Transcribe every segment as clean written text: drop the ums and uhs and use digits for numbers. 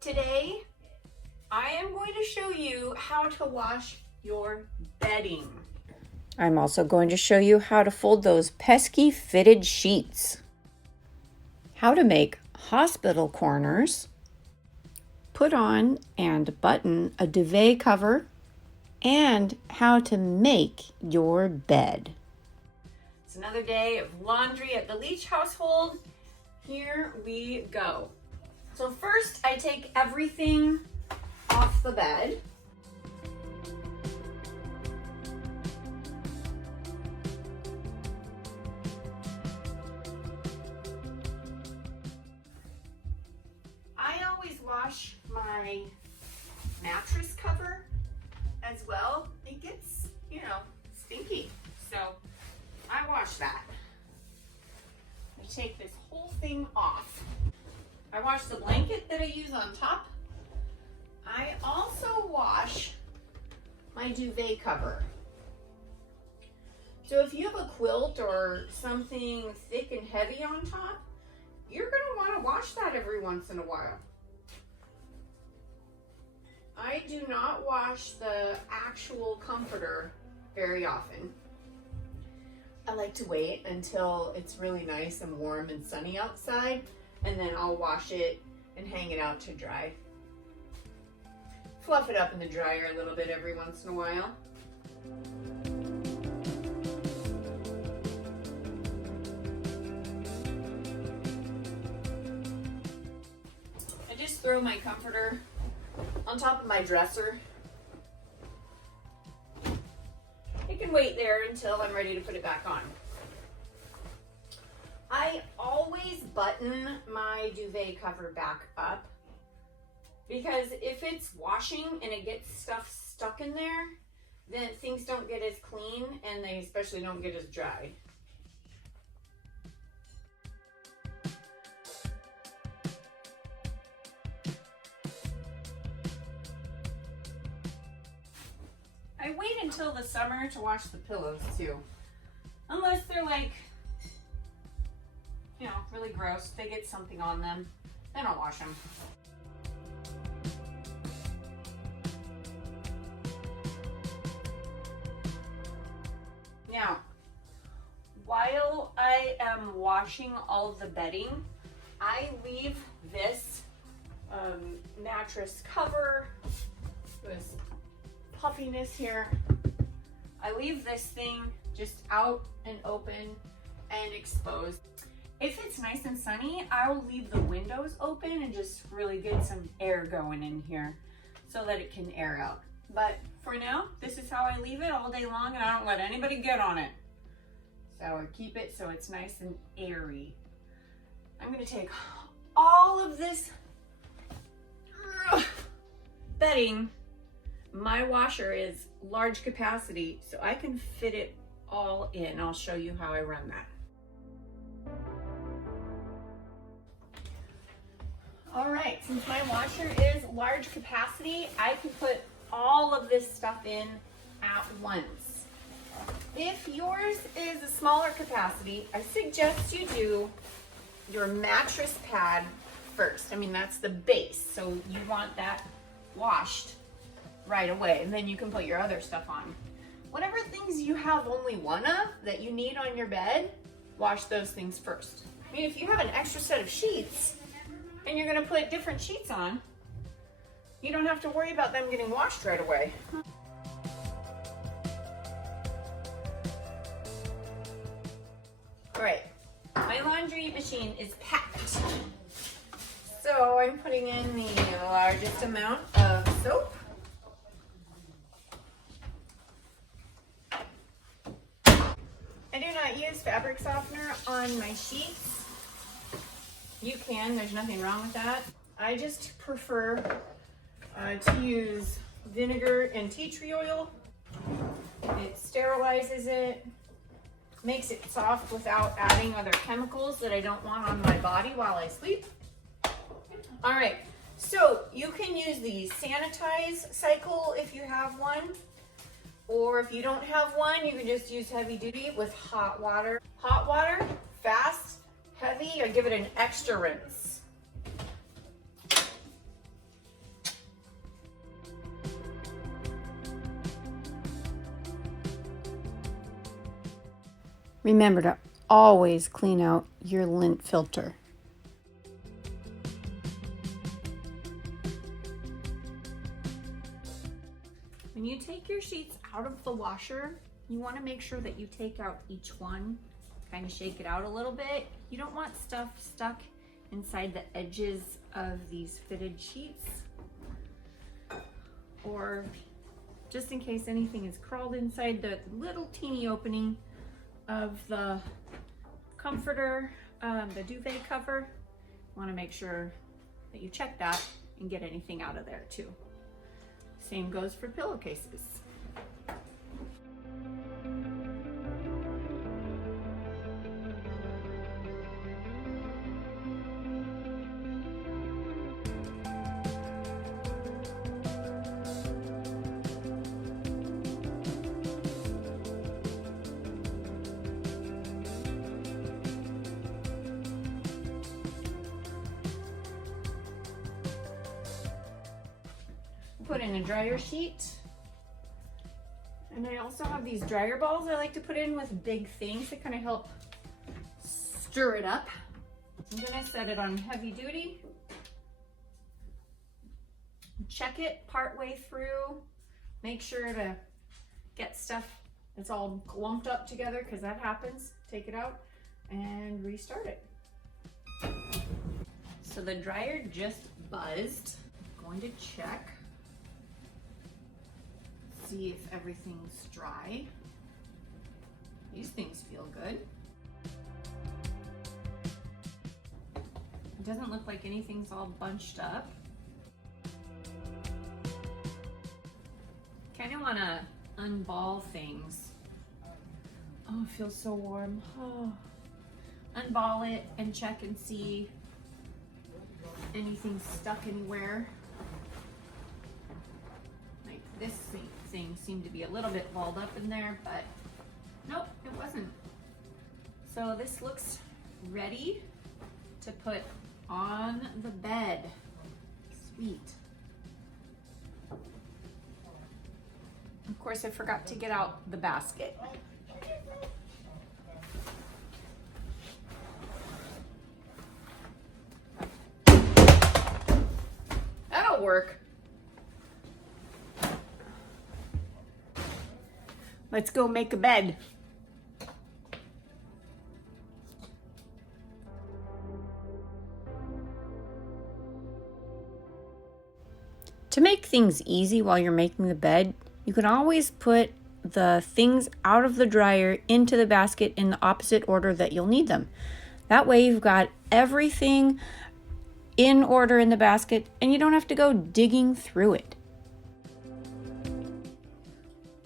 Today, I am going to show you how to wash your bedding. I'm also going to show you how to fold those pesky fitted sheets, how to make hospital corners, put on and button a duvet cover, and how to make your bed. It's another day of laundry at the Leach household. Here we go. So first, I take everything off the bed. I always wash my mattress cover as well. It gets, stinky. So I wash that. I take this whole thing off. I wash the blanket that I use on top. I also wash my duvet cover. So if you have a quilt or something thick and heavy on top, you're going to want to wash that every once in a while. I do not wash the actual comforter very often. I like to wait until it's really nice and warm and sunny outside, and then I'll wash it and hang it out to dry. Fluff it up in the dryer a little bit every once in a while. I just throw my comforter on top of my dresser. It can wait there until I'm ready to put it back on. I always button my duvet cover back up because if it's washing and it gets stuff stuck in there, then things don't get as clean and they especially don't get as dry. I wait until the summer to wash the pillows too. Unless they're like, really gross, they get something on them, then I'll wash them. Now, while I am washing all of the bedding, I leave this mattress cover, this puffiness here, I leave this thing just out and open and exposed. If it's nice and sunny, I'll leave the windows open and just really get some air going in here so that it can air out. But for now, this is how I leave it all day long, and I don't let anybody get on it. So I keep it so it's nice and airy. I'm gonna take all of this bedding. My washer is large capacity, so I can fit it all in. I'll show you how I run that. All right, since my washer is large capacity, I can put all of this stuff in at once. If yours is a smaller capacity, I suggest you do your mattress pad first. I mean, that's the base, so you want that washed right away, and then you can put your other stuff on. Whatever things you have only one of that you need on your bed, wash those things first. I mean, if you have an extra set of sheets and you're gonna put different sheets on, you don't have to worry about them getting washed right away. All right, my laundry machine is packed. So I'm putting in the largest amount of soap. I do not use fabric softener on my sheets. You can, there's nothing wrong with that. I just prefer to use vinegar and tea tree oil. It sterilizes it, makes it soft without adding other chemicals that I don't want on my body while I sleep. All right, so you can use the sanitize cycle if you have one, or if you don't have one, you can just use heavy duty with hot water. Hot water, fast, heavy, I give it an extra rinse. Remember to always clean out your lint filter. When you take your sheets out of the washer, you want to make sure that you take out each one, kind of shake it out a little bit. You don't want stuff stuck inside the edges of these fitted sheets, or just in case anything is crawled inside the little teeny opening of the comforter, the duvet cover. You want to make sure that you check that and get anything out of there too. Same goes for pillowcases. Put in a dryer sheet. And I also have these dryer balls I like to put in with big things to kind of help stir it up. I'm gonna set it on heavy duty. Check it part way through. Make sure to get stuff that's all clumped up together, because that happens. Take it out and restart it. So the dryer just buzzed. I'm going to check. See if everything's dry. These things feel good. It doesn't look like anything's all bunched up. Kind of want to unball things. Oh, it feels so warm. Oh. Unball it and check and see anything stuck anywhere. Like this thing seemed to be a little bit balled up in there, but nope, it wasn't. So this looks ready to put on the bed. Sweet. Of course, I forgot to get out the basket. That'll work. Let's go make a bed. To make things easy while you're making the bed, you can always put the things out of the dryer into the basket in the opposite order that you'll need them. That way you've got everything in order in the basket and you don't have to go digging through it.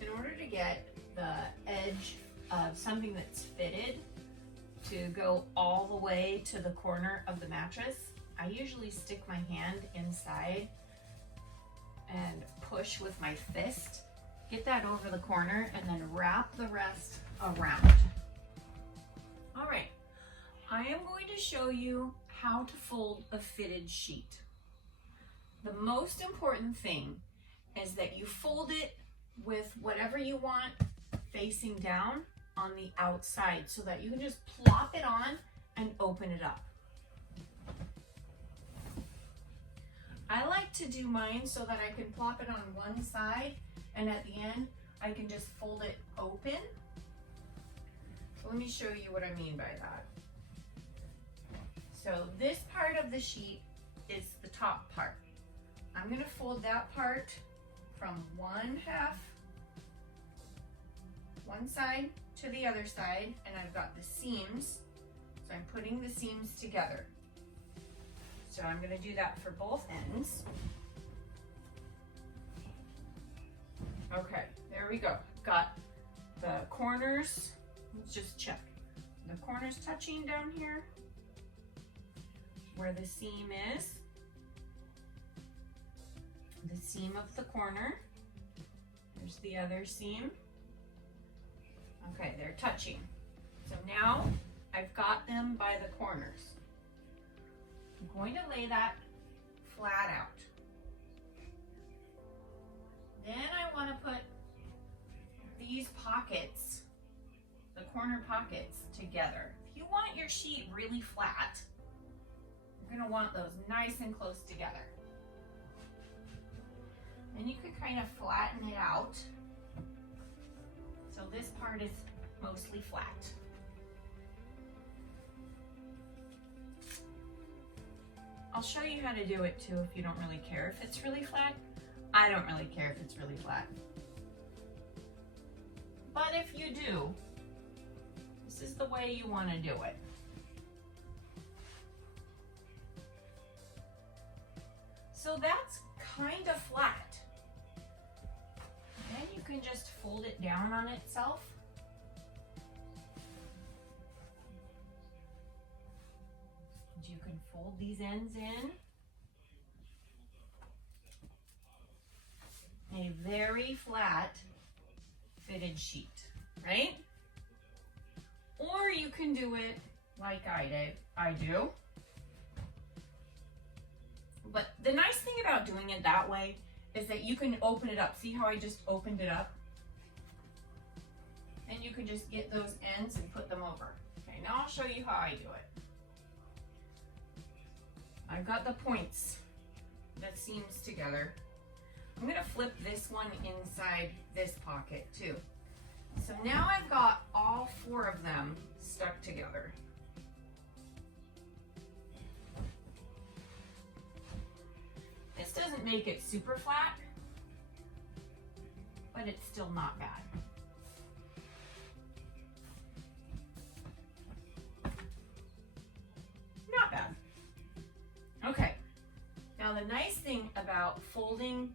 In order to get the edge of something that's fitted to go all the way to the corner of the mattress, I usually stick my hand inside and push with my fist, get that over the corner, and then wrap the rest around. All right, I am going to show you how to fold a fitted sheet. The most important thing is that you fold it with whatever you want facing down on the outside so that you can just plop it on and open it up. I like to do mine so that I can plop it on one side and at the end I can just fold it open. So let me show you what I mean by that. So this part of the sheet is the top part. I'm going to fold that part from one side to the other side, and I've got the seams, so I'm putting the seams together. So I'm going to do that for both ends. Okay, there we go. Got the corners, let's just check. The corners touching down here, where the seam is. The seam of the corner. There's the other seam. Okay, they're touching. So now I've got them by the corners. I'm going to lay that flat out. Then I want to put these pockets, the corner pockets together. If you want your sheet really flat, you're gonna want those nice and close together. And you can kind of flatten it out. So this part is mostly flat. I'll show you how to do it too if you don't really care if it's really flat. I don't really care if it's really flat. But if you do, this is the way you want to do it. So that's kind of flat. Then you can just fold it down on itself. You can fold these ends in. A very flat fitted sheet, right? Or you can do it like I do. But the nice thing about doing it that way is that you can open it up. See how I just opened it up? And you can just get those ends and put them over. Okay, now I'll show you how I do it. I've got the points that seams together. I'm gonna flip this one inside this pocket too. So now I've got all 4 of them stuck together. This doesn't make it super flat, but it's still not bad. Not bad. Okay, now the nice thing about folding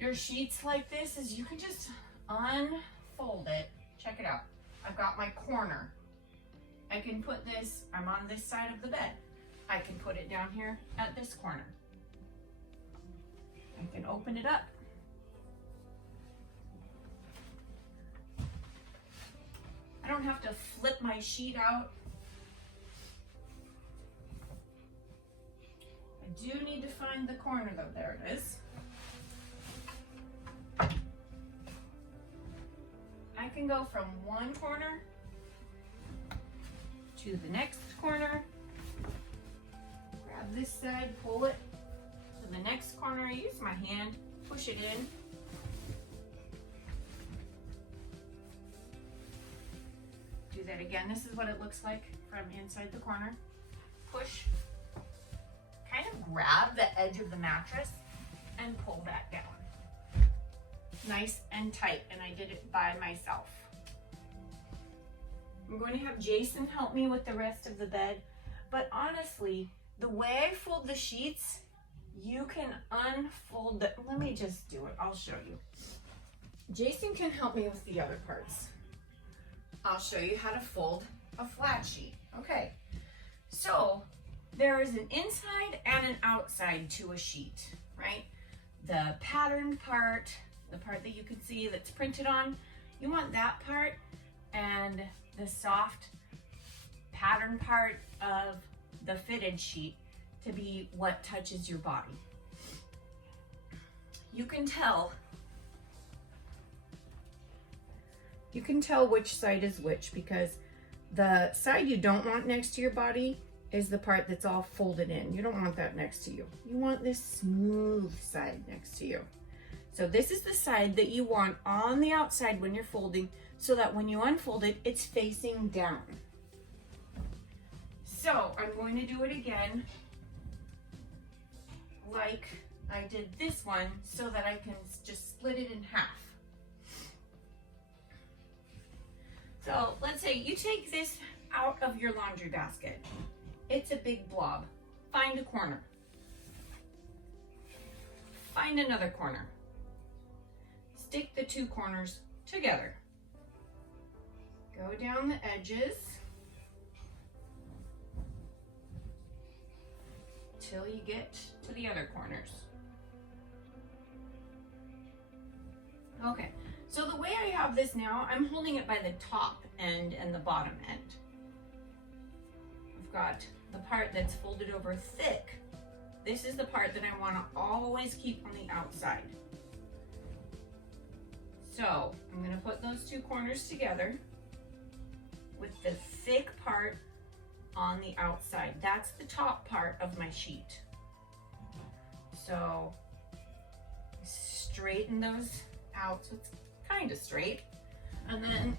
your sheets like this is you can just unfold it. Check it out. I've got my corner. I can put this, I'm on this side of the bed. I can put it down here at this corner. I can open it up. I don't have to flip my sheet out. I do need to find the corner though. There it is. I can go from one corner to the next corner. Grab this side, pull it to the next corner. Use my hand, push it in. Do that again. This is what it looks like from inside the corner. Push. Kind of grab the edge of the mattress and pull that down. Nice and tight, and I did it by myself. I'm going to have Jason help me with the rest of the bed, but honestly, the way I fold the sheets, you can unfold the, let me just do it, I'll show you. Jason can help me with the other parts. I'll show you how to fold a flat sheet. Okay, so there is an inside and an outside to a sheet, right? The patterned part, the part that you can see that's printed on, you want that part, and the soft pattern part of the fitted sheet to be what touches your body. You can tell which side is which, because the side you don't want next to your body is the part that's all folded in. You don't want that next to you. You want this smooth side next to you. So this is the side that you want on the outside when you're folding, so that when you unfold it, it's facing down. So I'm going to do it again like I did this one, so that I can just split it in half. So let's say you take this out of your laundry basket. It's a big blob. Find a corner. Find another corner. Stick the 2 corners together. Go down the edges till you get to the other corners. Okay, so the way I have this now, I'm holding it by the top end and the bottom end. I've got the part that's folded over thick. This is the part that I want to always keep on the outside. So I'm going to put those 2 corners together. with the thick part on the outside. That's the top part of my sheet. So straighten those out so it's kind of straight. And then,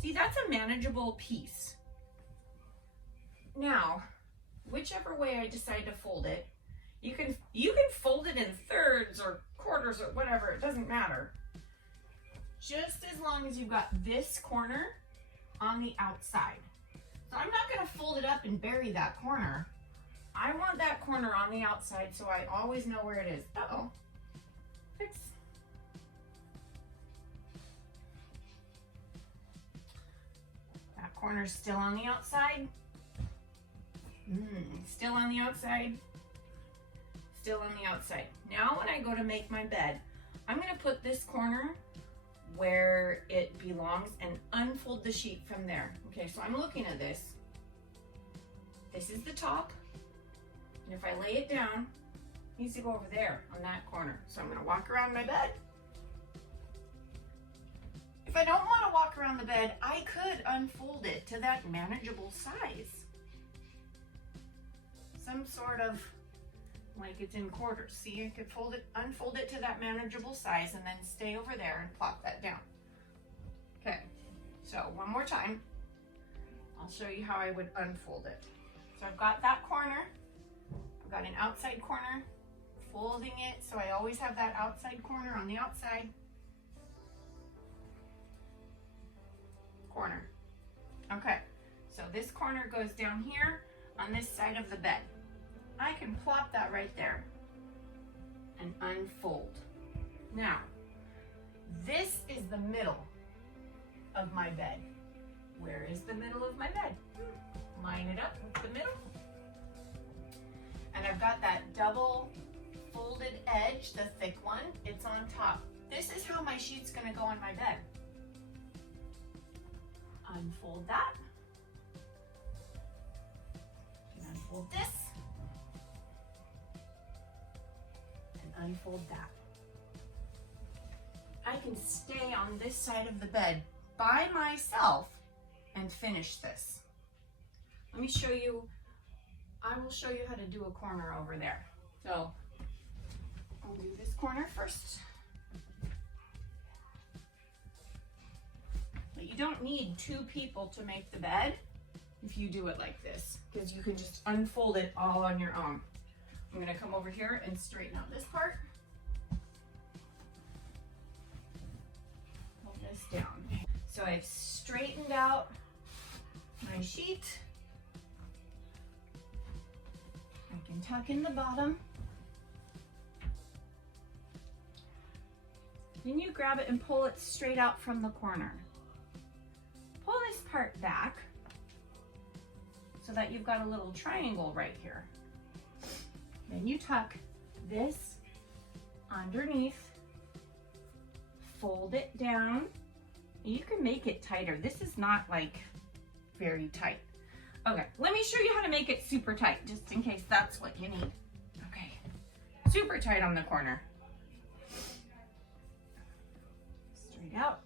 see, that's a manageable piece. Now, whichever way I decide to fold it, you can fold it in thirds or quarters or whatever, it doesn't matter. Just as long as you've got this corner on the outside. So I'm not gonna fold it up and bury that corner. I want that corner on the outside so I always know where it is. Uh-oh. Fix. That corner's still on the outside. Still on the outside. Still on the outside. Now when I go to make my bed, I'm gonna put this corner where it belongs and unfold the sheet from there. Okay, so I'm looking at this. This is the top. And if I lay it down, it needs to go over there on that corner. So I'm gonna walk around my bed. If I don't wanna walk around the bed, I could unfold it to that manageable size. Some sort of, like it's in quarters. See, I could unfold it to that manageable size and then stay over there and plop that down. Okay, so one more time. I'll show you how I would unfold it. So I've got that corner. I've got an outside corner, folding it so I always have that outside corner on the outside. Corner. Okay, so this corner goes down here on this side of the bed. I can plop that right there and unfold. Now, this is the middle of my bed. Where is the middle of my bed? Line it up with the middle. And I've got that double folded edge, the thick one, it's on top. This is how my sheet's gonna go on my bed. Unfold that. And unfold this. And unfold that. I can stay on this side of the bed by myself and finish this. Let me show you, I will show you how to do a corner over there. So I'll do this corner first. But you don't need two people to make the bed if you do it like this, because you can just unfold it all on your own. I'm gonna come over here and straighten out this part. Pull this down. So I've straightened out my sheet. I can tuck in the bottom. Then you grab it and pull it straight out from the corner. Pull this part back so that you've got a little triangle right here. Then you tuck this underneath, fold it down. You can make it tighter. This is not like very tight. Okay, let me show you how to make it super tight, just in case that's what you need. Okay, super tight on the corner. Straight out.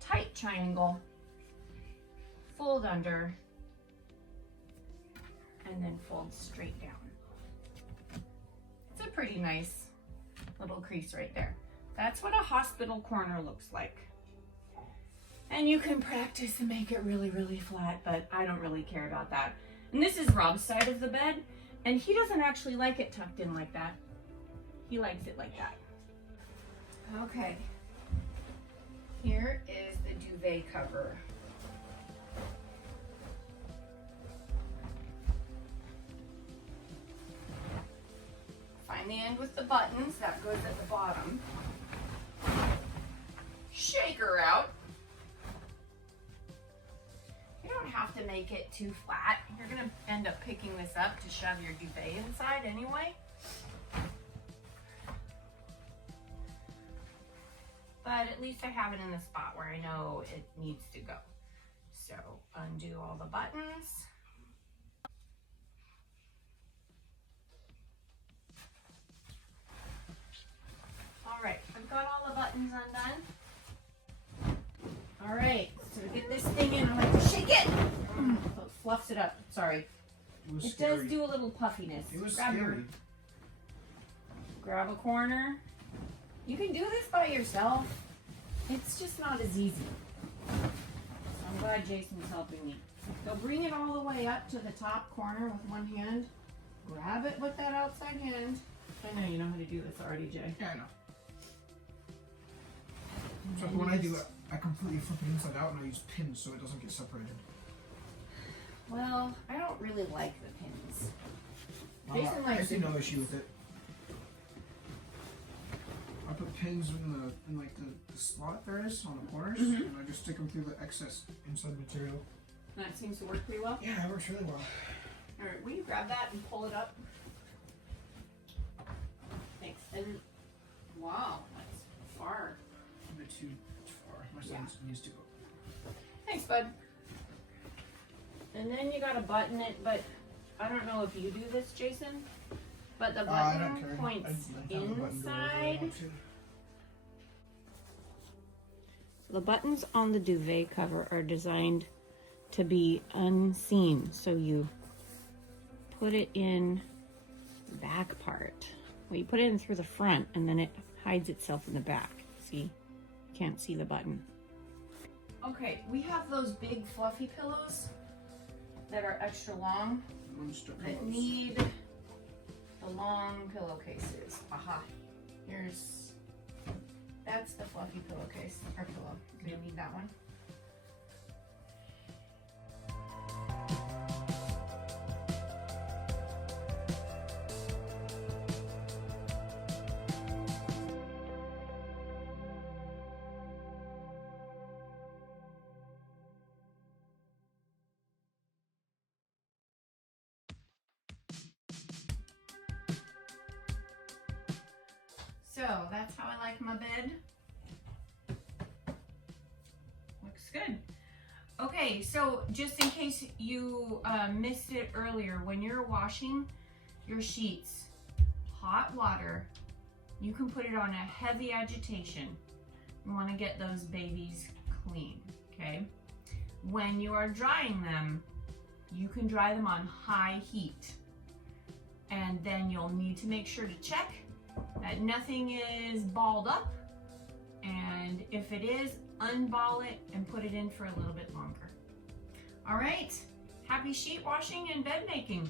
Tight triangle. Fold under. And then fold straight down. It's a pretty nice little crease right there. That's what a hospital corner looks like. And you can practice and make it really, really flat, but I don't really care about that. And this is Rob's side of the bed, and he doesn't actually like it tucked in like that. He likes it like that. Okay, here is the duvet cover. Find the end with the buttons, that goes at the bottom. Shake her out. You don't have to make it too flat. You're gonna end up picking this up to shove your duvet inside anyway. But at least I have it in the spot where I know it needs to go. So undo all the buttons. All right, I've got all the buttons undone. All right. fluffs it up. Sorry. It was It scary. does do a little puffiness. It was Grab scary. grab a corner. You can do this by yourself. It's just not as easy. So I'm glad Jason's helping me. So bring it all the way up to the top corner with one hand. Grab it with that outside hand. I know you know how to do this already, Jay. Yeah, I know. So when I do it, I completely flip it inside out and I use pins so it doesn't get separated. Well, I don't really like the pins. Jason I likes see it. no issue with it. I put pins in like the slot there is on the corners, and I just stick them through the excess inside material. That seems to work pretty well. Yeah, it works really well. All right, will you grab that and pull it up? Thanks. And wow, that's far. A bit too far. My son needs to go. Thanks, bud. And then you gotta button it, but I don't know if you do this, Jason. But the I don't button care. points I have the button door wherever I inside. want to. So the buttons on the duvet cover are designed to be unseen. So you put it in the back part. Well, you put it in through the front and then it hides itself in the back. See? Can't see the button. Okay, we have those big fluffy pillows that are extra long Monster that pillows. need the long pillowcases. Aha. That's the fluffy pillowcase, or pillow. Do you need that one? So that's how I like my bed. Looks good. Okay, so just in case you missed it earlier, when you're washing your sheets, hot water, you can put it on a heavy agitation. You want to get those babies clean, okay? When you are drying them, you can dry them on high heat. And then you'll need to make sure to check that nothing is balled up, and if it is, unball it and put it in for a little bit longer. All right, happy sheet washing and bed making.